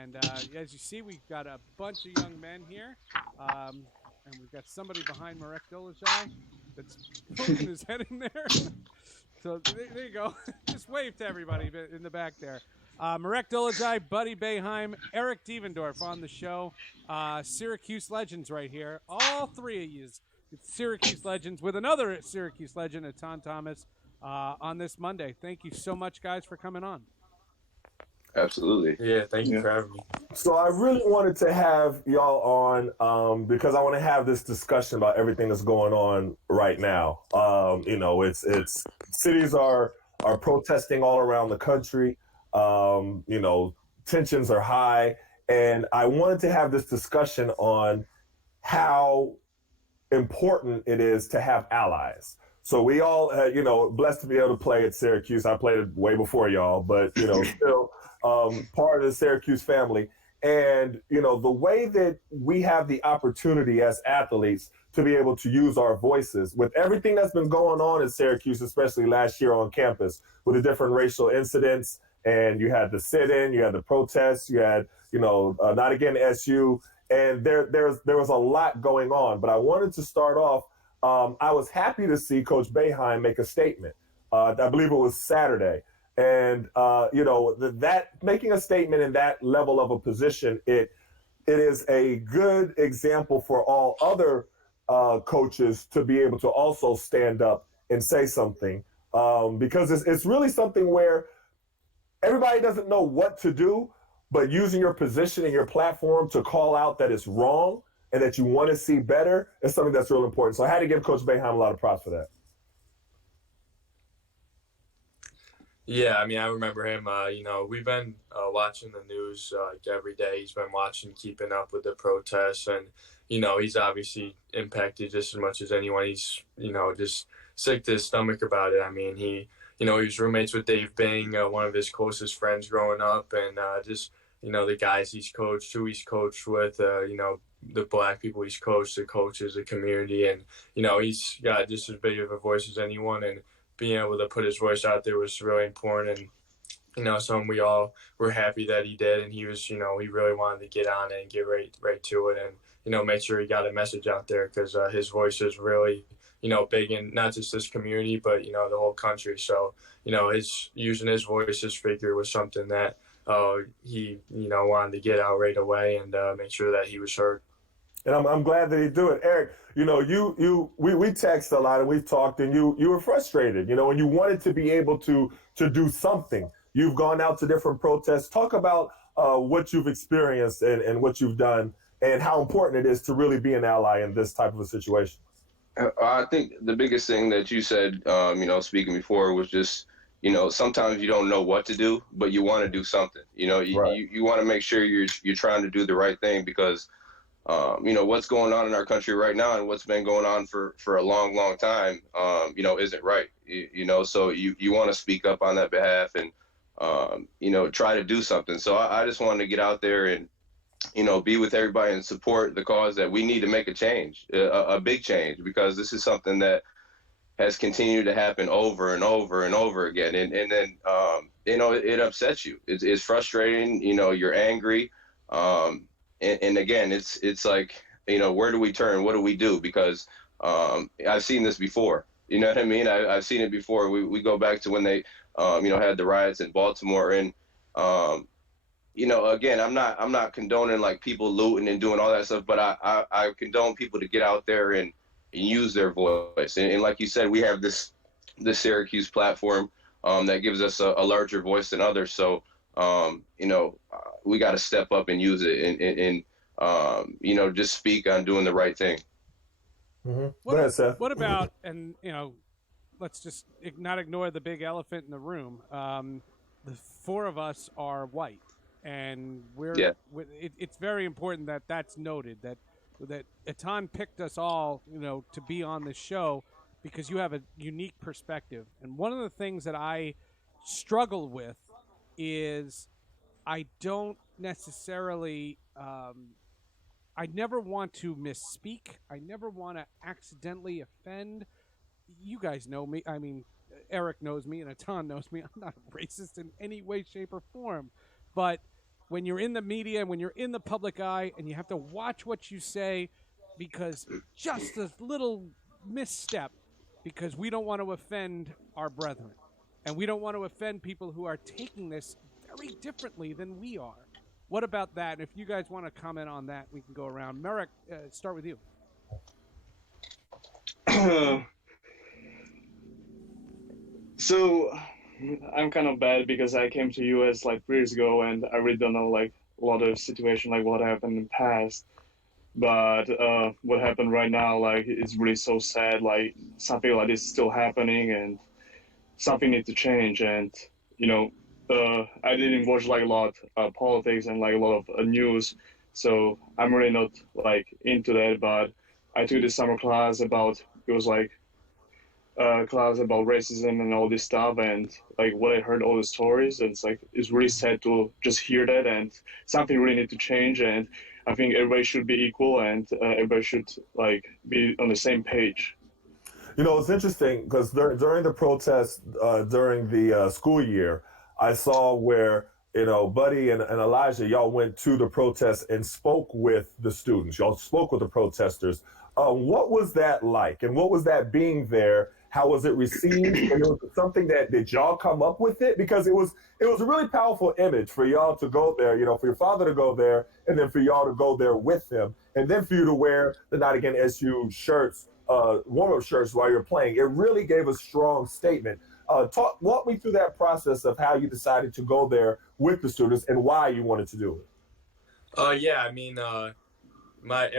And as you see, we've got a bunch of young men here. And we've got somebody behind Marek Dolezaj that's poking his head in there. So there you go. Just wave to everybody in the back there. Marek Dolezaj, Buddy Boeheim, Eric Devendorf on the show. Syracuse legends right here. All three of you. It's Syracuse legends with another Syracuse legend, Atan Thomas, on this Monday. Thank you so much, guys, for coming on. Absolutely. Yeah, thank you Yeah. for having me. So I really wanted to have y'all on because I want to have this discussion about everything that's going on right now. It's cities are protesting all around the country. Tensions are high, and I wanted to have this discussion on how important it is to have allies. So we all, blessed to be able to play at Syracuse. I played it way before y'all, but still part of the Syracuse family. And the way that we have the opportunity as athletes to be able to use our voices with everything that's been going on in Syracuse, especially last year on campus, with the different racial incidents, and you had the sit-in, you had the protests, you had not again SU, and there was a lot going on. But I wanted to start off. I was happy to see Coach Boeheim make a statement. I believe it was Saturday. And, that making a statement in that level of a position, it is a good example for all other coaches to be able to also stand up and say something. Because it's really something where everybody doesn't know what to do, but using your position and your platform to call out that it's wrong and that you want to see better is something that's real important. So I had to give Coach Boeheim a lot of props for that. Yeah, I mean, I remember him. We've been watching the news like every day. He's been watching, keeping up with the protests, and he's obviously impacted just as much as anyone. He's just sick to his stomach about it. I mean, he was roommates with Dave Bing, one of his closest friends growing up, and the guys he's coached, who he's coached with, the black people he's coached, the coaches, the community, and he's got just as big of a voice as anyone, and being able to put his voice out there was really important, and something we all were happy that he did, and he was he really wanted to get on it and get right to it, and make sure he got a message out there, because his voice is really big in not just this community but the whole country. So his using his voice, his figure was something that he wanted to get out right away and make sure that he was heard. And I'm glad that he do it. Eric, we text a lot and we've talked, and you were frustrated, and you wanted to be able to do something. You've gone out to different protests. Talk about what you've experienced and what you've done and how important it is to really be an ally in this type of a situation. I think the biggest thing that you said, speaking before, was just, sometimes you don't know what to do, but you want to do something. Right. You want to make sure you're trying to do the right thing, because what's going on in our country right now and what's been going on for a long, long time, isn't right. So you want to speak up on that behalf and, try to do something. So I just wanted to get out there and, be with everybody and support the cause that we need to make a change, a big change, because this is something that has continued to happen over and over and over again. And then, it upsets you. It's frustrating. You're angry. And again, it's like, where do we turn? What do we do? Because I've seen this before. You know what I mean? I've seen it before. We go back to when they, had the riots in Baltimore. And, again, I'm not condoning like people looting and doing all that stuff, but I condone people to get out there and use their voice. And like you said, we have this Syracuse platform that gives us a larger voice than others. So, we got to step up and use it and just speak on doing the right thing. Mm-hmm. Go ahead, Seth. What about, and let's just not ignore the big elephant in the room. The four of us are white, and it's very important that that's noted, that Atan picked us all, to be on this show because you have a unique perspective. And one of the things that I struggle with is I don't necessarily I never want to misspeak. I never want to accidentally offend. You guys know me. I mean, Eric knows me and Atan knows me. I'm not racist in any way, shape, or form. But when you're in the media, when you're in the public eye, and you have to watch what you say, because just a little misstep, because we don't want to offend our brethren, and we don't want to offend people who are taking this very differently than we are. What about that? And if you guys want to comment on that, we can go around. Marek, start with you. So I'm kind of bad because I came to US like 3 years ago, and I really don't know like a lot of situation like what happened in the past. But what happened right now, like, it's really so sad. Like, something like this is still happening, and something needs to change. And I didn't watch like a lot of politics and like a lot of news, so I'm really not like into that. But I took this summer class about class about racism and all this stuff, and like what I heard all the stories, and it's really sad to just hear that, and something really need to change. And I think everybody should be equal, and everybody should like be on the same page. It's interesting because during the protest during the school year, I saw where Buddy and Elijah, y'all went to the protest and spoke with the students. Y'all spoke with the protesters. What was that like, and what was that being there? How was it received? And it was something that did y'all come up with it? Because it was a really powerful image for y'all to go there, for your father to go there, and then for y'all to go there with him, and then for you to wear the Not Again SU shirts, warm-up shirts while you're playing. It really gave a strong statement. Walk me through that process of how you decided to go there with the students and why you wanted to do it. Yeah, I mean,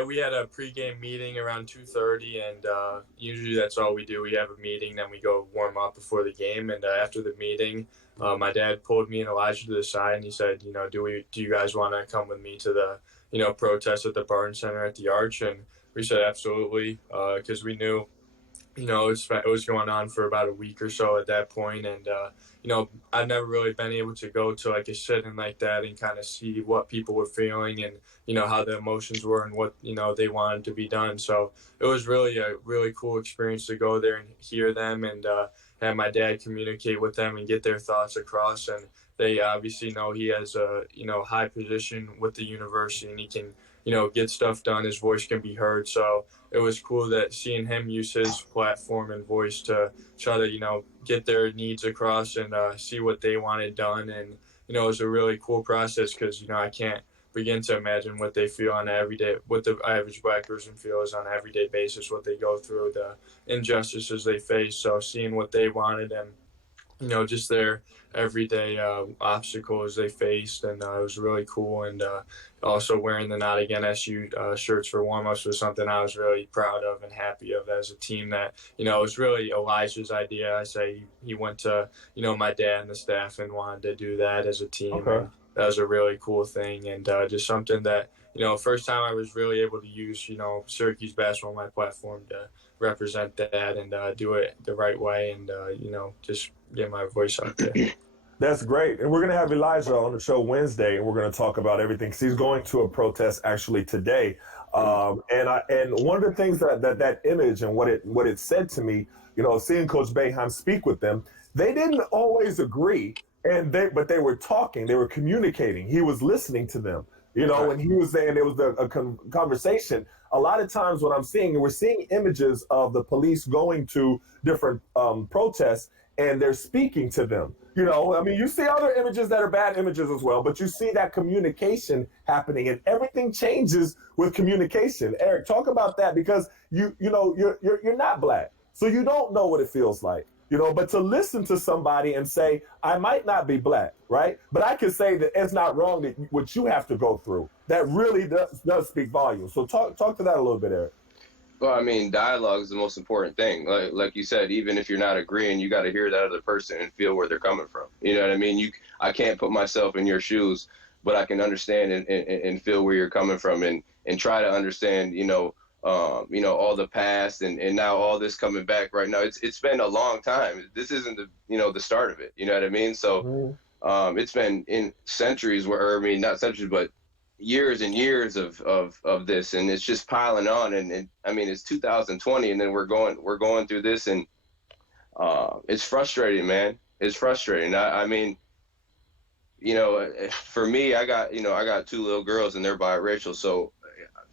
we had a pregame meeting around 2:30, and usually that's all we do. We have a meeting, then we go warm up before the game, and after the meeting, my dad pulled me and Elijah to the side, and he said, do you guys want to come with me to the protest at the Barton Center at the Arch? And we said absolutely, because we knew it was going on for about a week or so at that point. And, I've never really been able to go to like a sit-in like that and kind of see what people were feeling and, how the emotions were and what, they wanted to be done. So it was really a really cool experience to go there and hear them and have my dad communicate with them and get their thoughts across. And they obviously know he has a, high position with the university, and he can, get stuff done. His voice can be heard. So it was cool that seeing him use his platform and voice to try to, get their needs across and see what they wanted done. And, it was a really cool process because, I can't begin to imagine what they feel on everyday, what the average Black person feels on an everyday basis, what they go through, the injustices they face. So seeing what they wanted and, just their everyday obstacles they faced, and it was really cool. And also wearing the Not Again SU shirts for warm-ups was something I was really proud of and happy of as a team. That it was really Elijah's idea. I say he went to my dad and the staff and wanted to do that as a team. Okay. And that was a really cool thing, and just something that first time I was really able to use Syracuse basketball on my platform to represent that and do it the right way, and just get my voice out there. That's great. And we're going to have Elijah on the show Wednesday, and we're going to talk about everything. 'Cause he's going to a protest actually today. And one of the things that image and what it said to me, seeing Coach Boeheim speak with them, they didn't always agree, but they were talking, they were communicating. He was listening to them. When he was saying there was a conversation. A lot of times what I'm seeing, we're seeing images of the police going to different protests, and they're speaking to them. You see other images that are bad images as well, but you see that communication happening, and everything changes with communication. Eric, talk about that, because you're not Black, so you don't know what it feels like. But to listen to somebody and say, I might not be Black, right? But I can say that it's not wrong that what you have to go through. That really does speak volumes. So talk to that a little bit, Eric. Well, I mean, dialogue is the most important thing. Like you said, even if you're not agreeing, you got to hear that other person and feel where they're coming from. You know what I mean? I can't put myself in your shoes, but I can understand and feel where you're coming from and try to understand, all the past and now all this coming back right now. It's been a long time. This isn't the start of it. You know what I mean? So it's been in centuries not centuries, but years and years of this, and it's just piling on. And I mean, it's 2020, and then we're going through this, and it's frustrating, man. It's frustrating. I mean, you know, for me, I got 2 little girls and they're biracial. So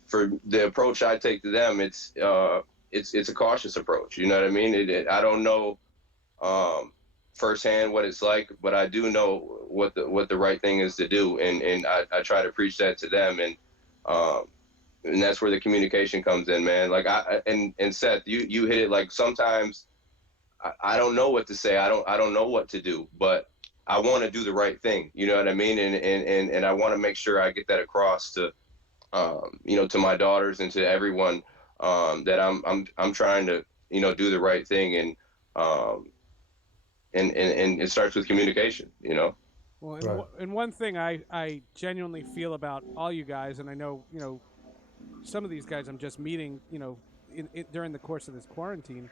for the approach I take to them, it's a cautious approach. You know what I mean? I don't know firsthand what it's like, but I do know what the right thing is to do, and I try to preach that to them, and that's where the communication comes in, man. Like and Seth, you hit it. Like sometimes I don't know what to say. I don't know what to do, but I want to do the right thing. You know what I mean? And I want to make sure I get that across to to my daughters and to everyone, that I'm trying to do the right thing, and it starts with communication. Well, and one thing I genuinely feel about all you guys, and I know some of these guys I'm just meeting during the course of this quarantine,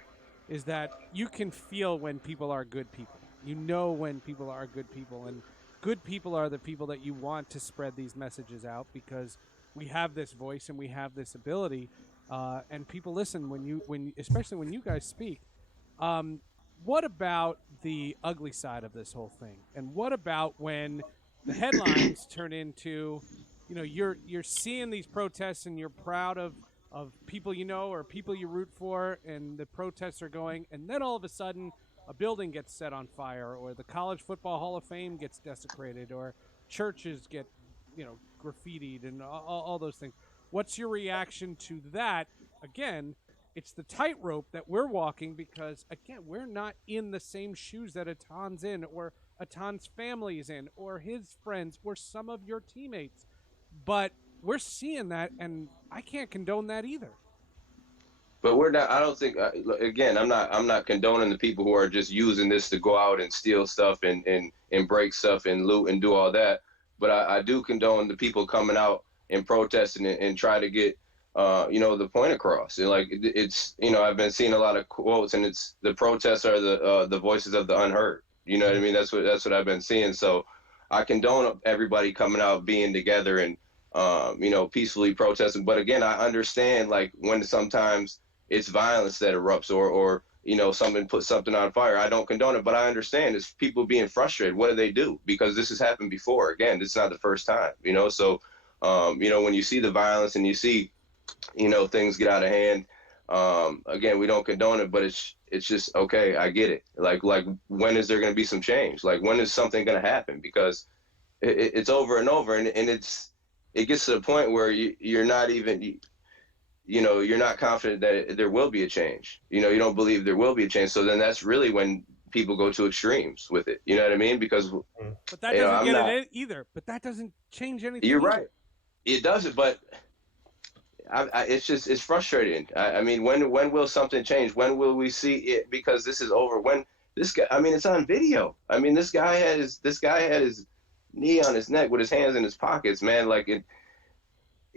is that you can feel when people are good people. You know when people are good people, and good people are the people that you want to spread these messages out, because we have this voice and we have this ability, and people listen especially when you guys speak. What about the ugly side of this whole thing? And what about when the headlines turn into, you're seeing these protests and you're proud of people or people you root for, and the protests are going, and then all of a sudden a building gets set on fire, or the College Football Hall of Fame gets desecrated, or churches get graffitied, and all those things. What's your reaction to that? Again, it's the tightrope that we're walking, because again, we're not in the same shoes that Atan's in, or Atan's family is in, or his friends, or some of your teammates. But we're seeing that, and I can't condone that either. But we're not. I don't think. Again, I'm not condoning the people who are just using this to go out and steal stuff and break stuff and loot and do all that. But I do condone the people coming out and protesting and try to get the point across. And like it's I've been seeing a lot of quotes, and it's the protests are the voices of the unheard. You know what I mean? That's what I've been seeing. So I condone everybody coming out, being together, and peacefully protesting. But again, I understand like when sometimes it's violence that erupts, or someone puts something on fire. I don't condone it, but I understand it's people being frustrated. What do they do? Because this has happened before. Again, this is not the first time. So when you see the violence and you see things get out of hand, again, we don't condone it, but it's just okay. I get it. Like when is there going to be some change? Like when is something going to happen? Because it's over and over, and it gets to the point where you're not even. You're not confident that there will be a change. You don't believe there will be a change. So then that's really when people go to extremes with it. You know what I mean? Because but that doesn't get it either. But that doesn't change anything. You're either. Right. It doesn't. But it's frustrating. I mean, when will something change? When will we see it? Because this is over. When this guy, I mean, it's on video. I mean, this guy had his knee on his neck with his hands in his pockets, man. Like it.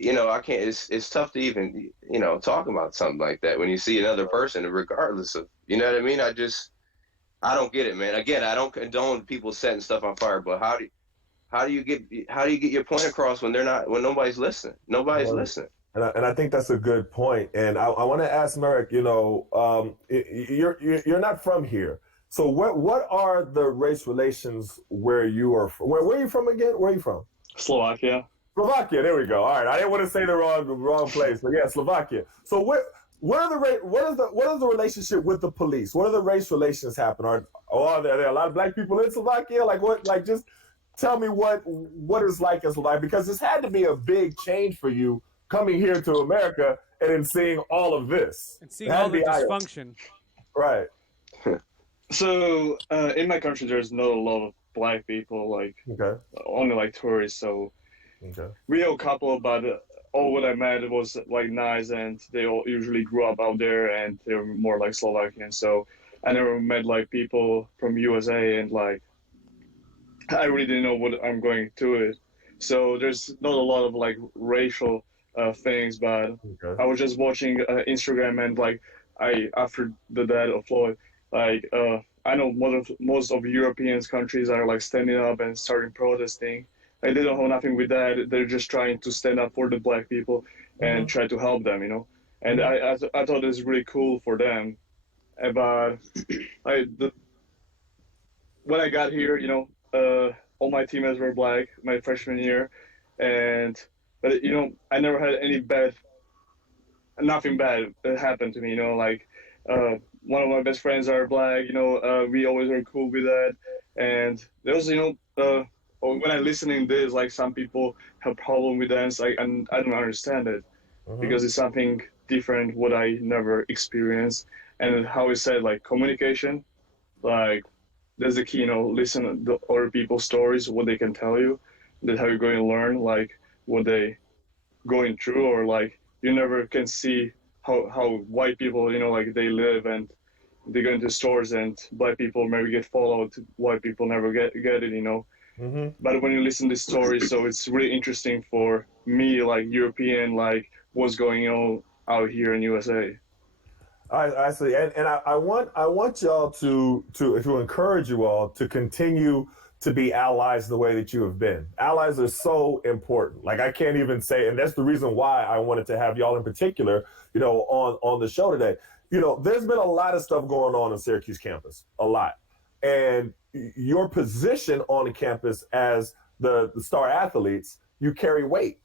I can't. It's tough to even talk about something like that when you see another person, regardless of what I mean. I don't get it, man. Again, I don't condone people setting stuff on fire, but how do you get your point across when nobody's listening? Nobody's listening. And I think that's a good point. And I want to ask Marek. You're not from here, so what are the race relations where you are from? Where are you from again? Where are you from? Slovakia. Slovakia, there we go. All right, I didn't want to say the wrong place, but yeah, Slovakia. So what is the relationship with the police? What are the race relations happen? Are there a lot of black people in Slovakia? Like what? Like just tell me what it's like in Slovakia, because this had to be a big change for you coming here to America and then seeing all of this and seeing all the dysfunction. Right. So in my country, there's not a lot of black people. Like only like tourists. So. Okay. Real couple, but all what I met was like nice, and they all usually grew up out there, and they're more like Slovakian. So I never met like people from USA, and like I really didn't know what I'm going to it. So there's not a lot of like racial things, but I was just watching Instagram, and like after the death of Floyd, like I know most of European countries are like standing up and starting protesting. Like they don't have nothing with that. They're just trying to stand up for the black people and try to help them, And I thought it was really cool for them. But when I got here, all my teammates were black my freshman year, but I never had nothing bad happened to me. One of my best friends are black. We always were cool with that, and there was when I listening this, like some people have problem with dance, and I don't understand it because it's something different what I never experienced. And how we said, like, communication, like, that's the key. Listen to other people's stories, what they can tell you. That's how you're going to learn, like, what they going through, or like you never can see how white people, like they live, and they go into stores and black people maybe get followed, white people never get it. But when you listen to stories, so it's really interesting for me, like European, like what's going on out here in USA. I see, and I want y'all to encourage you all to continue to be allies the way that you have been. Allies are so important. Like, I can't even say, and that's the reason why I wanted to have y'all in particular, on the show today. There's been a lot of stuff going on Syracuse campus, a lot, and your position on the campus as the star athletes, you carry weight.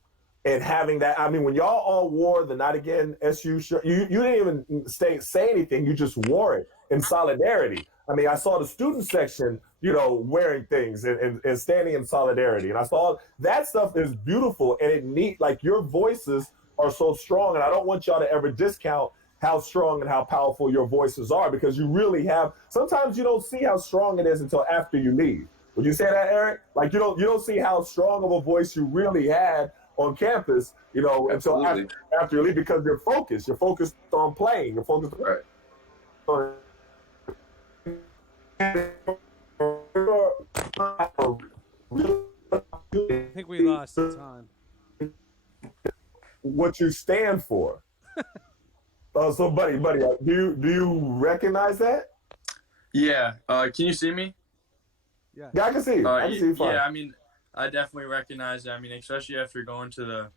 And having that, I mean, when y'all all wore the Not Again SU shirt, you didn't even say anything. You just wore it in solidarity. I mean, I saw the student section, wearing things and standing in solidarity. And I saw that stuff is beautiful and it neat. Like, your voices are so strong. And I don't want y'all to ever discount how strong and how powerful your voices are, because you really have, sometimes you don't see how strong it is until after you leave. Would you say that, Eric? Like, you don't see how strong of a voice you really had on campus, until after you leave, because you're focused on playing, you're focused on I think we lost time. What you stand for. So buddy, do you recognize that? Yeah. Can you see me? Yeah, I can see you. I can see you fine. Yeah, I mean, I definitely recognize it. I mean, especially after going to the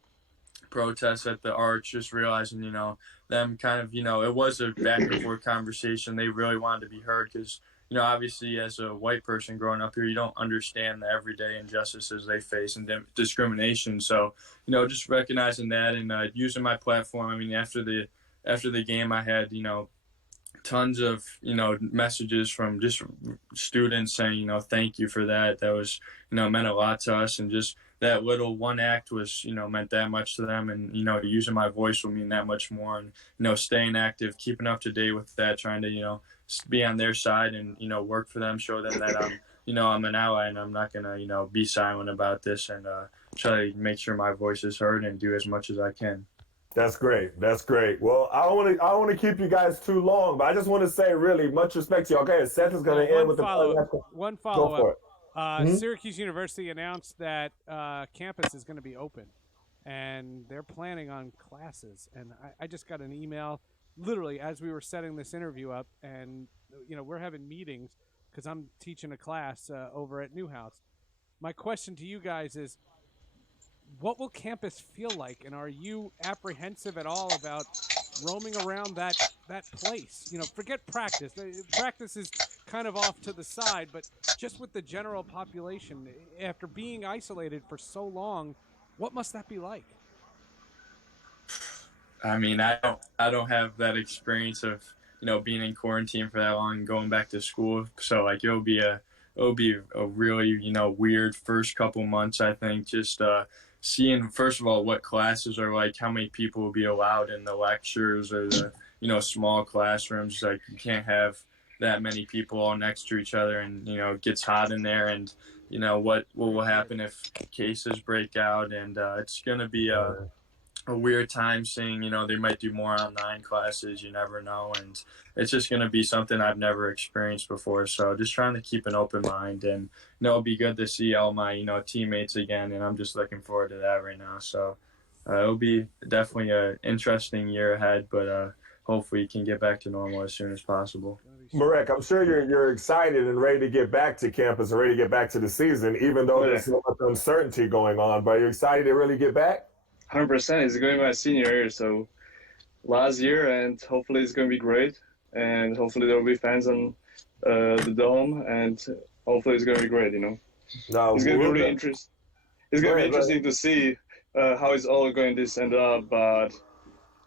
protests at the Arch, just realizing, them kind of, it was a back and forth conversation. They really wanted to be heard because, obviously as a white person growing up here, you don't understand the everyday injustices they face and discrimination. So, just recognizing that and using my platform. I mean, after the game, I had, tons of messages from just students saying thank you for that. That was meant a lot to us, and just that little one act was meant that much to them, and using my voice will mean that much more, and staying active, keeping up to date with that, trying to be on their side and work for them, show them that I'm an ally and I'm not gonna be silent about this, and try to make sure my voice is heard and do as much as I can. That's great. Well, I don't want to keep you guys too long, but I just want to say, really, much respect to you. Okay, Seth is going to end with one follow-up. Syracuse University announced that campus is going to be open, and they're planning on classes. And I just got an email, literally, as we were setting this interview up, and we're having meetings because I'm teaching a class over at Newhouse. My question to you guys is, what will campus feel like, and are you apprehensive at all about roaming around that place? Forget practice. Practice is kind of off to the side, but just with the general population, after being isolated for so long, what must that be like? I mean, I don't have that experience of being in quarantine for that long and going back to school. So like it'll be a really weird first couple months. I think just seeing, first of all, what classes are like, how many people will be allowed in the lectures or the small classrooms. Like, you can't have that many people all next to each other, and it gets hot in there, and what will happen if cases break out, and it's going to be a weird time seeing, they might do more online classes, you never know, and it's just going to be something I've never experienced before. So just trying to keep an open mind, and it'll be good to see all my teammates again, and I'm just looking forward to that right now. So it'll be definitely an interesting year ahead, but hopefully you can get back to normal as soon as possible. Marek, I'm sure you're excited and ready to get back to campus and ready to get back to the season, even though there's so much uncertainty going on. But are you excited to really get back? 100%. It's going to be my senior year, so last year, and hopefully it's going to be great, and hopefully there will be fans on the dome, and hopefully it's going to be great. No, it's gonna be really good. interesting. It's gonna be interesting to see how it's all going to end up, but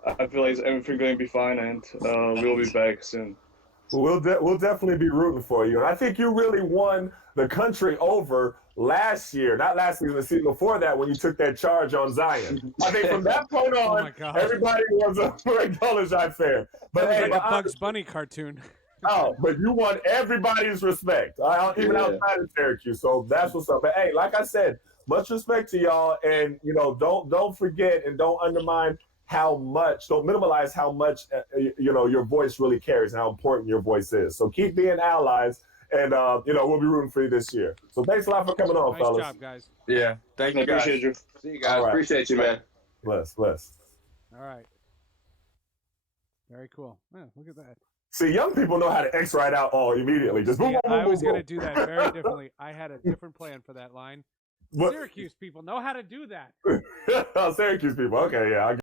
I feel like everything going to be fine, and we'll be back soon. Well, we'll definitely be rooting for you. And I think you really won the country over last year, not last season, the season before that, when you took that charge on Zion. I think from that point on, everybody was a Dolezaj fan. But that was hey, like a Bugs Bunny cartoon. Oh, but you won everybody's respect, even outside of Syracuse. So that's what's up. But hey, like I said, much respect to y'all, and don't forget and don't undermine don't minimize how much your voice really carries and how important your voice is. So keep being allies, and we'll be rooting for you this year. So thanks a lot for coming on, fellas. Nice job, guys. Yeah, thank you, guys. Appreciate you. See you guys. Right. Appreciate you, man. Bless. All right. Very cool. Yeah, look at that. See, young people know how to X right out all immediately. Just boom, boom, boom, I was boom. going to do that very differently. I had a different plan for that line. Syracuse people know how to do that. Syracuse people. Okay, yeah.